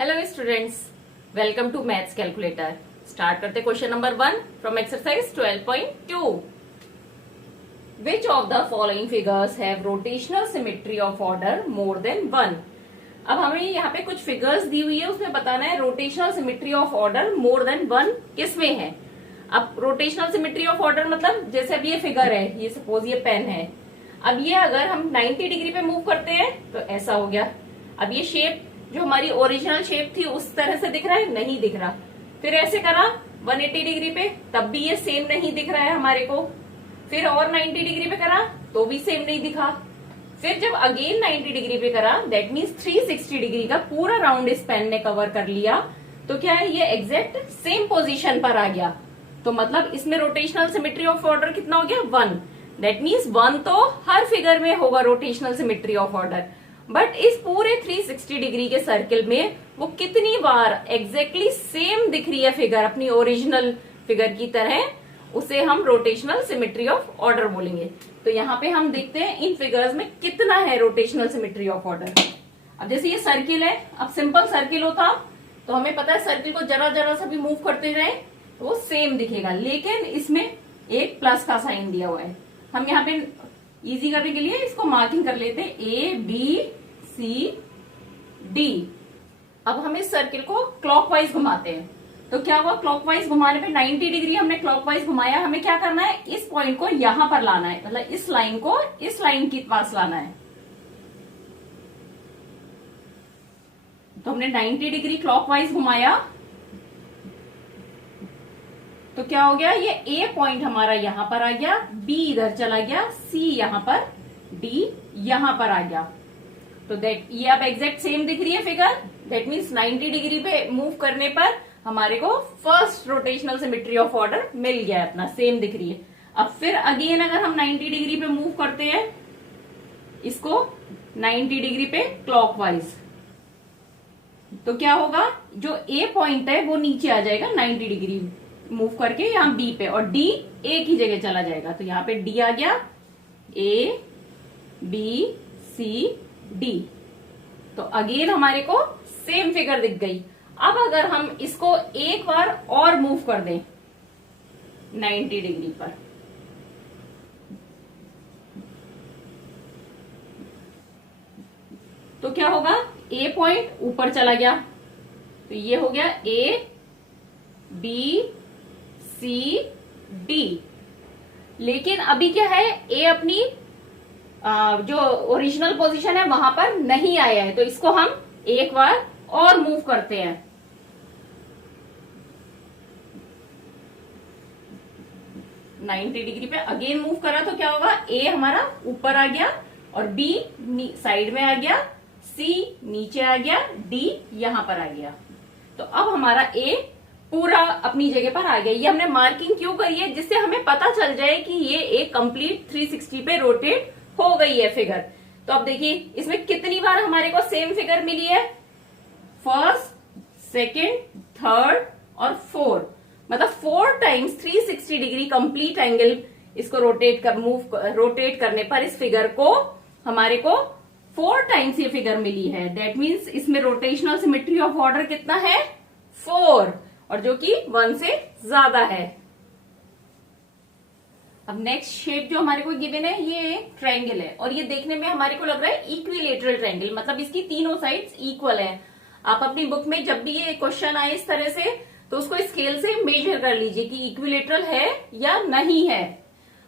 Hello students, welcome to maths calculator. Start करते question number 1 from exercise 12.2। Which of the following figures have rotational symmetry of order more than 1। अब हमें यहाँ पे कुछ figures दी हुई है, उसमें बताना है rotational symmetry of order more than 1 किसमें है। अब रोटेशनल सिमेट्री ऑफ ऑर्डर मतलब जैसे अब ये फिगर है, ये सपोज ये पेन है, अब ये अगर हम 90 डिग्री पे मूव करते हैं तो ऐसा हो गया। अब ये शेप जो हमारी ओरिजिनल शेप थी उस तरह से दिख रहा है, नहीं दिख रहा। फिर ऐसे करा 180 डिग्री पे, तब भी ये सेम नहीं दिख रहा है हमारे को। फिर और 90 डिग्री पे करा तो भी सेम नहीं दिखा। फिर जब अगेन 90 डिग्री पे करा, दैट मीन्स 360 डिग्री का पूरा राउंड इस पेन ने कवर कर लिया, तो क्या है, ये एग्जैक्ट सेम पोजीशन पर आ गया। तो मतलब इसमें रोटेशनल सिमेट्री ऑफ ऑर्डर कितना हो गया, 1। दैट मीन्स 1 तो हर फिगर में होगा rotational symmetry of order, but इस पूरे 360 डिग्री के सर्किल में वो कितनी बार एग्जैक्टली सेम दिख रही है फिगर अपनी ओरिजिनल फिगर की तरह, उसे हम रोटेशनल सिमेट्री ऑफ ऑर्डर बोलेंगे। तो यहाँ पे हम देखते हैं इन फिगर्स में कितना है रोटेशनल सिमेट्री ऑफ ऑर्डर। अब जैसे ये सर्किल है, अब सिंपल सर्किल होता तो हमें पता है सर्किल को जरा जरा सा भी मूव करते जाए तो वो सेम दिखेगा, लेकिन इसमें एक प्लस का साइन दिया हुआ है। हम यहाँ पे इजी करने के लिए इसको मार्किंग कर लेते हैं ABCD। अब हम इस सर्किल को क्लॉकवाइज घुमाते हैं, तो क्या हुआ, क्लॉकवाइज घुमाने पे 90 डिग्री हमने क्लॉकवाइज घुमाया। हमें क्या करना है, इस पॉइंट को यहां पर लाना है, मतलब इस लाइन को इस लाइन के पास लाना है। तो हमने 90 डिग्री क्लॉकवाइज घुमाया तो क्या हो गया, ये A पॉइंट हमारा यहां पर आ गया, B इधर चला गया, C यहां पर, D यहां पर आ गया। तो दैट ये अब एग्जैक्ट सेम दिख रही है फिगर। दैट मीन्स 90 डिग्री पे मूव करने पर हमारे को first rotational symmetry of order मिल गया है, अपना सेम दिख रही है। अब फिर अगेन अगर हम 90 डिग्री पे मूव करते हैं इसको 90 डिग्री पे क्लॉकवाइज, तो क्या होगा, जो A पॉइंट है वो नीचे आ जाएगा 90 डिग्री मूव करके यहाँ B पे, और D एक ही जगह चला जाएगा। तो यहाँ पे D आ गया, ABCD। तो अगेन हमारे को सेम फिगर दिख गई। अब अगर हम इसको एक बार और मूव कर दें 90 डिग्री पर, तो क्या होगा, A पॉइंट ऊपर चला गया, तो ये हो गया ABCD। लेकिन अभी क्या है, A अपनी जो ओरिजिनल पोजीशन है वहां पर नहीं आया है, तो इसको हम एक बार और मूव करते हैं। नाइन्टी डिग्री पे अगेन मूव करा तो क्या होगा, A हमारा ऊपर आ गया और B साइड में आ गया, C नीचे आ गया, D यहां पर आ गया। तो अब हमारा A पूरा अपनी जगह पर आ गया। ये हमने मार्किंग क्यों करी है, जिससे हमें पता चल जाए कि ये एक कंप्लीट 360 पे रोटेट हो गई है फिगर। तो अब देखिए इसमें कितनी बार हमारे को सेम फिगर मिली है, फर्स्ट, सेकंड, थर्ड और फोर्थ, मतलब 4 टाइम्स 360 डिग्री कंप्लीट एंगल इसको रोटेट करने पर इस फिगर को हमारे को 4 टाइम्स ये फिगर मिली है। दैट मीन्स इसमें रोटेशनल सिमेट्री ऑफ ऑर्डर कितना है, 4, और जो कि 1 से ज्यादा है। अब नेक्स्ट शेप जो हमारे को गिवन है ये ट्रायंगल है, और ये देखने में हमारे को लग रहा है इक्विलेटरल ट्रायंगल, मतलब इसकी तीनों साइड्स इक्वल है। आप अपनी बुक में जब भी ये क्वेश्चन आए इस तरह से तो उसको स्केल से मेजर कर लीजिए कि इक्विलेटरल है या नहीं है।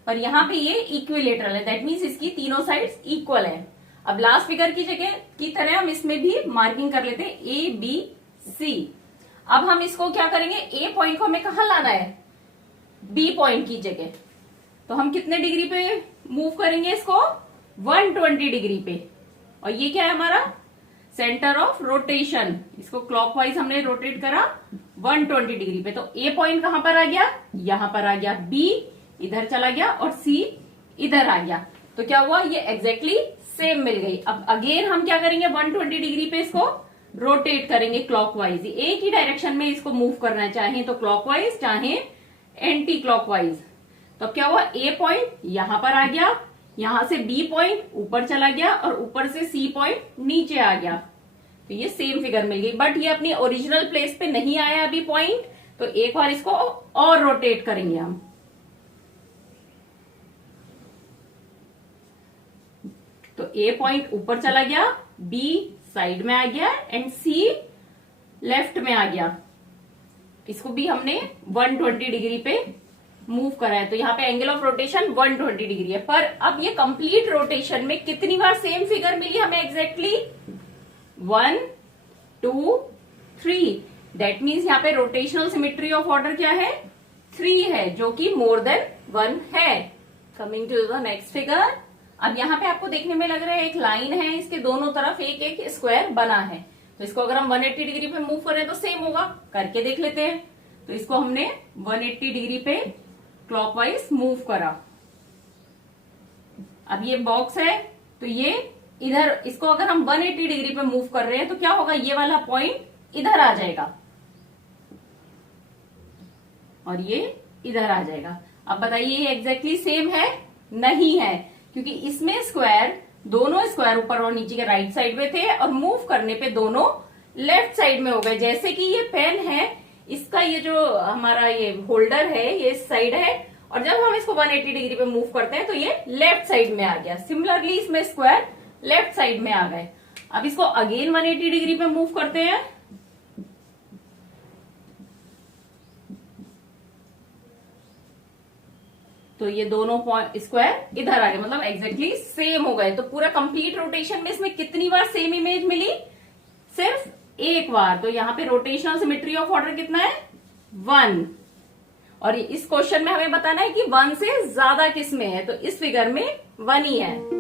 पर यहाँ पे ये इक्विलेटरल है, दैट मीन्स इसकी तीनों साइड्स इक्वल है। अब लास्ट फिगर की जगह की तरह हम इसमें भी मार्किंग कर लेते हैं ABC। अब हम इसको क्या करेंगे, A पॉइंट को हमें कहाँ लाना है, B पॉइंट की जगह। तो हम कितने डिग्री पे मूव करेंगे इसको, 120 डिग्री पे, और ये क्या है हमारा सेंटर ऑफ रोटेशन। इसको क्लॉकवाइज हमने रोटेट करा 120 डिग्री पे। तो A पॉइंट कहां पर आ गया, यहां पर आ गया, B इधर चला गया और C इधर आ गया। तो क्या हुआ, ये एग्जैक्टली सेम मिल गई। अब अगेन हम क्या करेंगे, 120 डिग्री पे इसको रोटेट करेंगे क्लॉकवाइज, एक ही डायरेक्शन में इसको मूव करना है, चाहे तो क्लॉकवाइज चाहे एंटी क्लॉकवाइज। तो क्या हुआ, A पॉइंट यहां पर आ गया, यहां से B पॉइंट ऊपर चला गया और ऊपर से C पॉइंट नीचे आ गया। तो ये सेम फिगर मिल गई, बट ये अपनी ओरिजिनल प्लेस पे नहीं आया अभी पॉइंट, तो एक बार इसको और रोटेट करेंगे हम। तो ए पॉइंट ऊपर चला गया, बी साइड में आ गया एंड सी लेफ्ट में आ गया। इसको भी हमने 120 डिग्री पे मूव करा है, तो यहाँ पे एंगल ऑफ रोटेशन 120 डिग्री है। पर अब ये कंप्लीट रोटेशन में कितनी बार सेम फिगर मिली हमें एग्जैक्टली? 1 2 3। दैट मीन्स यहाँ पे रोटेशनल सिमेट्री ऑफ ऑर्डर क्या है? 3 है, जो कि मोर देन 1 है। Coming to the next figure. अब यहाँ पे आपको देखने में लग रहा है एक लाइन है, इसके दोनों तरफ एक एक स्क्वायर बना है, तो इसको अगर हम 180 डिग्री पे मूव करें तो सेम होगा, करके देख लेते हैं। तो इसको हमने 180 डिग्री पे क्लॉकवाइज मूव करा। अब ये बॉक्स है, तो ये इधर, इसको अगर हम 180 डिग्री पे मूव कर रहे हैं तो क्या होगा? ये वाला पॉइंट इधर आ जाएगा और ये इधर आ जाएगा। अब बताइए ये एग्जैक्टली सेम है? नहीं है, क्योंकि इसमें स्क्वायर, दोनों स्क्वायर ऊपर और नीचे के राइट साइड में थे और मूव करने पे दोनों लेफ्ट साइड में हो गए। जैसे कि ये पेन है, इसका ये जो हमारा ये होल्डर है ये इस साइड है, और जब हम इसको 180 डिग्री पे मूव करते हैं तो ये लेफ्ट साइड में आ गया। सिमिलरली इसमें स्क्वायर लेफ्ट साइड में आ गए। अब इसको अगेन 180 डिग्री पे मूव करते हैं, तो ये दोनों स्क्वायर इधर आ गए, मतलब एग्जैक्टली सेम हो गए। तो पूरा कंप्लीट रोटेशन में इसमें कितनी बार सेम इमेज मिली? सिर्फ एक बार। तो यहाँ पे रोटेशनल सिमेट्री ऑफ ऑर्डर कितना है? 1। और इस क्वेश्चन में हमें बताना है कि 1 से ज्यादा किस में है, तो इस फिगर में 1 ही है।